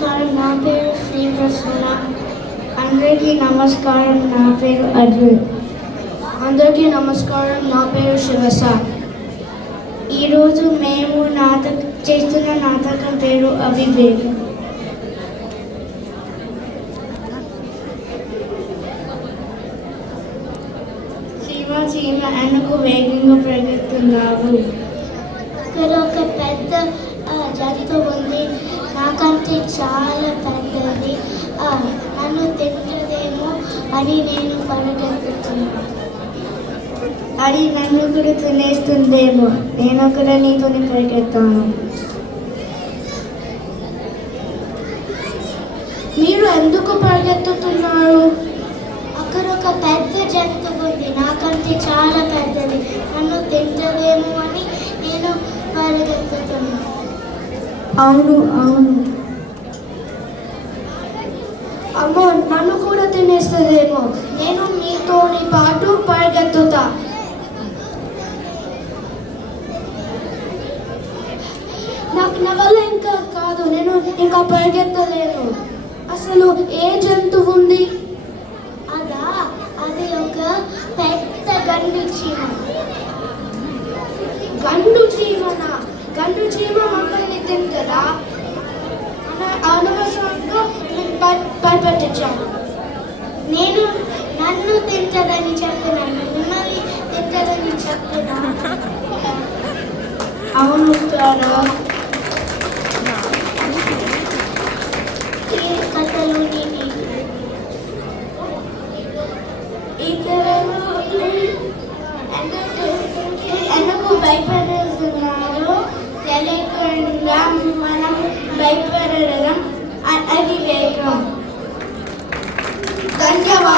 నమస్కారం. నా పేరు శ్రీ ప్రసన్న. అందరికీ నమస్కారం. నా పేరు అర్జున్. అందరికీ నమస్కారం. నా పేరు శివస. ఈరోజు మేము చేస్తున్న నాటకం పేరు అవివేకం. చీమ వెనక వేగంగా పరిగెత్తున్నారు. ఇక్కడ ఒక పెద్ద జంతువు ఉంది. నాకంటే చాలా పెద్దది. నన్ను తింటదేమో అని నేను పరిగెత్తుతున్నాను. అది నన్ను కూడా తినేస్తుందేమో. నేను కూడా నీతో పరిగెత్తాను. మీరు ఎందుకు పరిగెత్తుతున్నారు? అక్కడ ఒక పెద్ద జంతువు ఉంది. నాకంటే చాలా పెద్దది. నన్ను తింటదేమో అని నేను పరిగెత్తుతున్నాను. అవును అవును. అమ్మో, నన్ను కూడా తినేస్తుందేమో. నేను మీతోని పాటు పరిగెత్తుతా. నా వల్ల ఇంకా కాదు. నేను ఇంకా పరిగెత్తలేను. అసలు ఏ జంతువు ఉంది? అది ఒక పెద్ద గండు చీమ. గండు చీమనా? గండు చీమ మమ్మల్ని తింటదా? అనవసరంగా భయపెట్టించాను. నేను నన్ను తింటదని చెప్పినాను, మిమ్మల్ని తింటదని చెప్పినా. అవును కదా. ఈ కథలు ఎందుకు భయపడుతున్నారు? తెలియకుండా మనం భయపడడం అవివేకం. ధన్యవాదాలు.